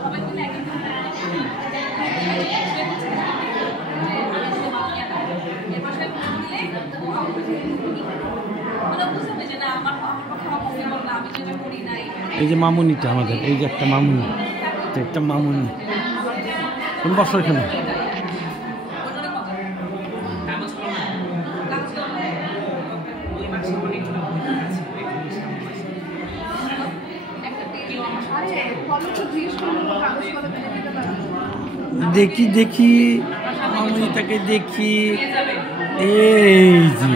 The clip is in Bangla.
সবাই মিলে এক একটা এই যে মামুনিটা আমাদের, এই যে একটা মামুনি, একটা মামুনি। তুমি বসো এখানে। দেখি দেখি মামুনিটাকে দেখি। এই যে